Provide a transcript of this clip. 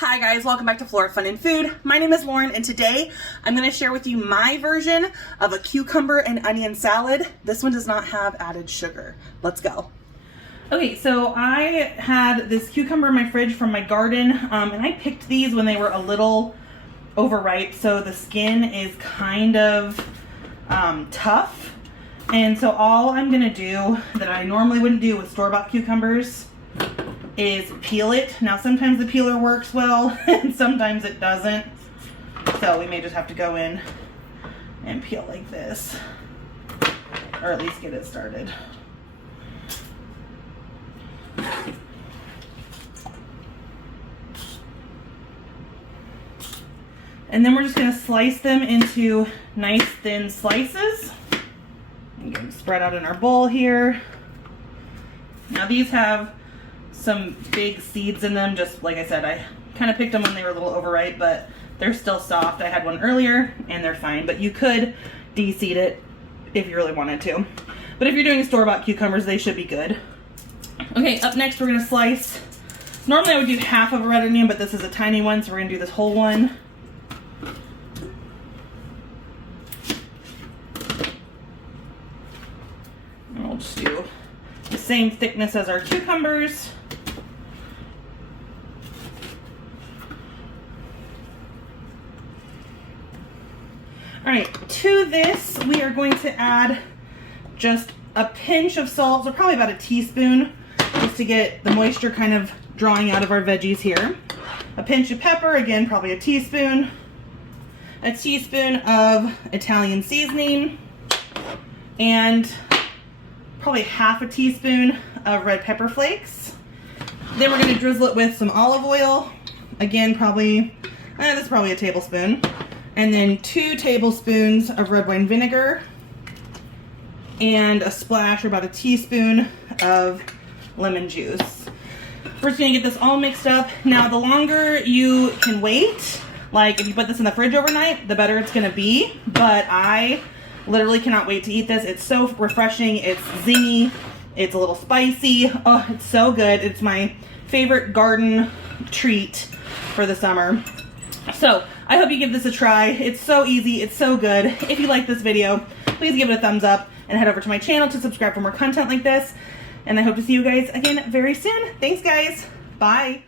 Hi guys, welcome back to Flora Fun and Food. My name is Lauren and today I'm going to share with you my version of a cucumber and onion salad. This one does not have added sugar. Let's go. Okay, so I had this cucumber in my fridge from my garden and I picked these when they were a little overripe, so the skin is kind of tough. And so all I'm going to do that I normally wouldn't do with store-bought cucumbers is peel it. Now sometimes the peeler works well and sometimes it doesn't. So we may just have to go in and peel like this, or at least get it started. And then we're just going to slice them into nice thin slices. And get them spread out in our bowl here. Now these have some big seeds in them. Just like I said, I kind of picked them when they were a little overripe, but they're still soft. I had one earlier and they're fine, but you could de-seed it if you really wanted to. But if you're doing store-bought cucumbers, they should be good. Okay, up next we're going to slice. Normally I would do half of a red onion, but this is a tiny one, so we're going to do this whole one. And we'll just do the same thickness as our cucumbers. All right, to this we are going to add just a pinch of salt, so probably about a teaspoon, just to get the moisture kind of drawing out of our veggies here. A pinch of pepper, again probably a teaspoon of Italian seasoning, and probably half a teaspoon of red pepper flakes. Then we're going to drizzle it with some olive oil, again probably, this is probably a tablespoon. And then 2 tablespoons of red wine vinegar and a splash or about a teaspoon of lemon juice. We're just gonna get this all mixed up. Now the longer you can wait, like if you put this in the fridge overnight, the better it's gonna be. But I literally cannot wait to eat this. It's so refreshing, it's zingy, it's a little spicy. Oh, it's so good. It's my favorite garden treat for the summer. So I hope you give this a try. It's so easy, it's so good. If you like this video, please give it a thumbs up and head over to my channel to subscribe for more content like this. And I hope to see you guys again very soon. Thanks guys, bye.